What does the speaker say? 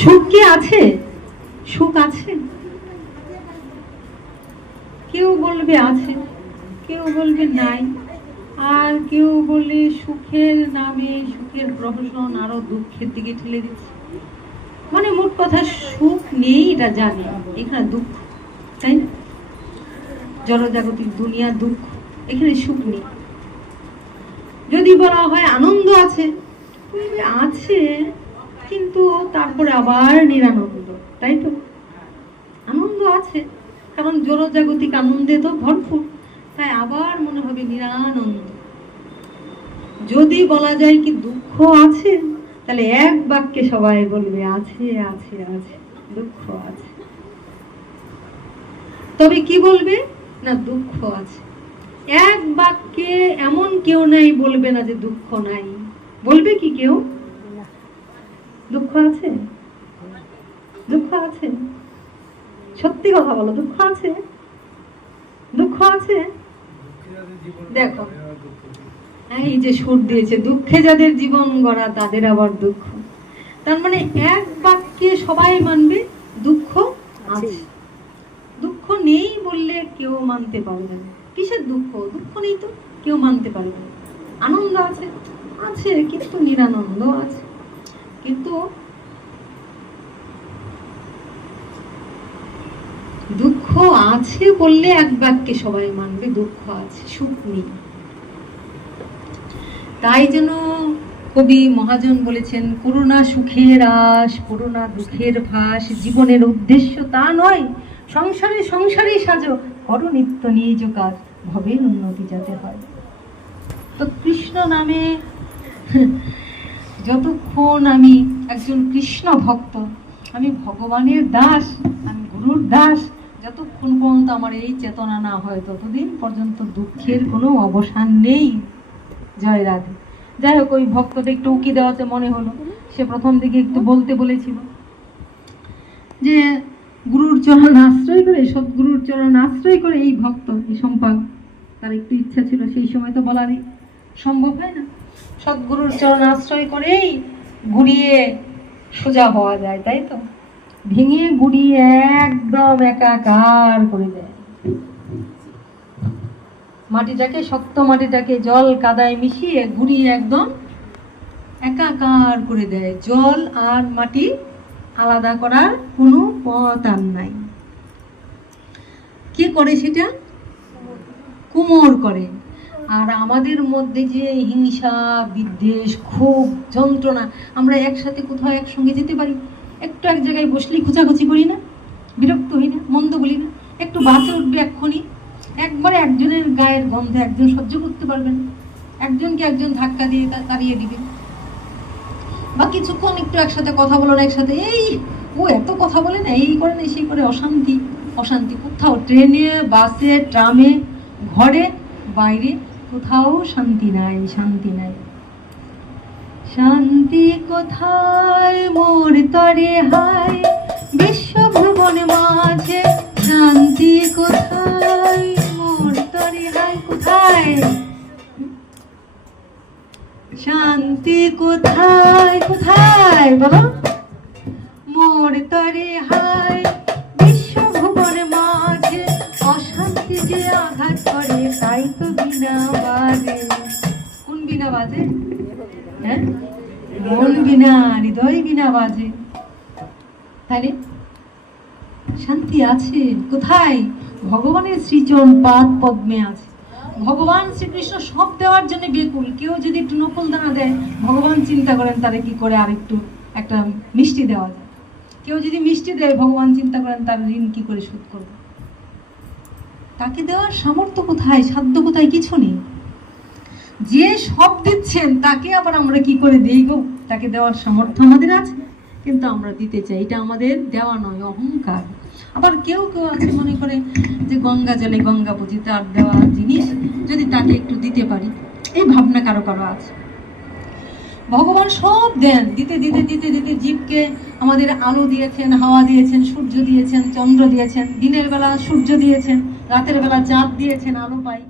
সুখ কি আছে? সুখ আছে? কেউ বলবে আছে, কেউ বলবে নাই, আর কেউ বললে সুখের নামে সুখের প্রহসন আরো দুঃখের দিকে ঠেলে দিচ্ছে। মানে মোট কথা সুখ নেই এটা জানে, এখানে দুঃখ, তাই না? জড়জাগতিক দুনিয়া দুঃখ, এখানে সুখ নেই। যদি বলা হয় আনন্দ আছে, আছে কিন্তু তারপরে আবার নিরানন্দ, তাই তো? আনন্দ আছে কারণ জড়জাগতিক আনন্দে তো ভরপুর, তাই আবার মনে হবে নিরানন্দ। যদি বলা যায় কি দুঃখ আছে, তাহলে এক বাক্যে সবাই বলবে আছে আছে আছে, দুঃখ আছে। তবে কি বলবে না দুঃখ আছে। এক বাক্যে এমন কেউ নাই বলবে না যে দুঃখ নাই। বলবে কি কেউ? দুঃখ আছে? দুঃখ আছে? সত্যি কথা বলো, দুঃখ আছে? দুঃখ আছে? দেখো এই যে সুর দিয়েছে, দুঃখে যাদের জীবন গড়া তাদের আবার দুঃখ। তার মানে এক বাক্যে সবাই মানবে দুঃখ আছে। দুঃখ নেই বললে কেউ মানতে পারবে না। কিসের দুঃখ? দুঃখ নেই তো কেউ মানতে পারবে না। আনন্দ আছে? আছে কিন্তু নিরানন্দ আছে। কিন্তু দুঃখ আছে বললে এক বাক্যে সবাই মানবে দুঃখ আছে, সুখ নেই। তাই যেন কবি মহাজন বলেছেন, করুণা সুখের আশ, করুণা দুঃখের ভাস, জীবনের উদ্দেশ্য তা নয়, সংসারে সংসারে সাজো, করো নিত্য নিজ কাজ, ভবের উন্নতি যাতে হয়। তো কৃষ্ণ নামে যতক্ষণ আমি একজন কৃষ্ণ ভক্ত, আমি ভগবানের দাস, আমি গুরুর দাস, যতক্ষণ পর্যন্ত আমার এই চেতনা না হয় ততদিন পর্যন্ত দুঃখের কোনো অবসান নেই। জয় রাধে। যাই হোক, ওই ভক্তদের একটু উকি দেওয়াতে মনে হলো, সে প্রথম দিকে একটু বলতে বলেছিল যে গুরুর চরণ আশ্রয় করে, সদ্গুরুর চরণ আশ্রয় করে এই ভক্ত, এই সম্পাদ, তার একটু ইচ্ছা ছিল, সেই সময় তো বলারই সম্ভব হয় না। সদ্গুরুর চরণ আশ্রয় করেই ঘুরিয়ে সোজা হওয়া যায়, তাই তো? ভেঙে গুড়িয়ে একদম একাকার করে দেয় মাটিটাকে, শক্ত মাটিটাকে জল কাদায় মিশিয়ে ঘুরিয়ে একদম একাকার করে দেয়। জল আর মাটি আলাদা করার কোনো পথ আর নাই। কে করে সেটা? কুমোর করে। আর আমাদের মধ্যে যে হিংসা, বিদ্বেষ, ক্ষোভ, যন্ত্রণা, আমরা একসাথে কোথাও একসঙ্গে যেতে পারি, একটু এক জায়গায় বসলেই খুঁচাখুচি করি না, বিরক্ত হই না, মন্দ বলি না, একটু বাঁচে উঠবে এক্ষুনি, একবারে একজনের গায়ের গন্ধে একজন সহ্য করতে পারবেন, একজনকে একজন ধাক্কা দিয়ে তাড়িয়ে দিবে, বা কিছুক্ষণ একটু একসাথে কথা বলো না, একসাথে এই ও এত কথা বলে না, এই করে না সেই করে, অশান্তি অশান্তি কোথাও, ট্রেনে, বাসে, ট্রামে, ঘরে, বাইরে, কোথাও শান্তি নাই, শান্তি নাই। শান্তি কোথায় মোর তরে হায়, বিশ্বভুবন মাঝে শান্তি কোথায় মোর তরে হায়, কোথায় শান্তি? কোথায় কোথায় বলো? মোর তরে হায়, বিশ্বভুবন মাঝে অশান্তি যে আঘাত করে, তাই তো বিনা বাজে। কোন বিনা বাজে? হ্যাঁ, মন বিনা, হৃদয় বিনা বাজে। তাহলে শান্তি আছে কোথায়? ভগবানের সৃজন পাদ পদ্মে আছে। ভগবান শ্রীকৃষ্ণ সব দেওয়ার জন্য বেকুল। কেউ যদি একটু নকুল দানা দেয়, ভগবান চিন্তা করেন তারে কি করে আর একটু একটা মিষ্টি দেওয়া যায়। কেউ যদি মিষ্টি দেয়, ভগবান চিন্তা করেন তার ঋণ কি করে শোধ করবে। তাকে দেওয়ার সামর্থ্য কোথায়, সাধ্য কোথায়? কিছু নেই। যে সব দিচ্ছেন তাকে আবার আমরা কি করে দেই গো? তাকে দেওয়ার সামর্থ্য আমাদের আছে, কিন্তু আমরা দিতে চাই, এটা আমাদের দেওয়া নয়, অহংকার। আবার কেউ কেউ আছে মনে করে যে গঙ্গা জলে গঙ্গা বুঝি, তার দেওয়া জিনিস যদি তাকে একটু দিতে পারি, এই ভাবনা কারো কারো আছে। ভগবান সব দেন, দিতে দিতে দিতে দিতে জীবকে আমাদের আলো দিয়েছেন, হাওয়া দিয়েছেন, সূর্য দিয়েছেন, চন্দ্র দিয়েছেন, দিনের বেলা সূর্য দিয়েছেন, রাতের বেলা চাঁদ দিয়েছেন, আলো পাই।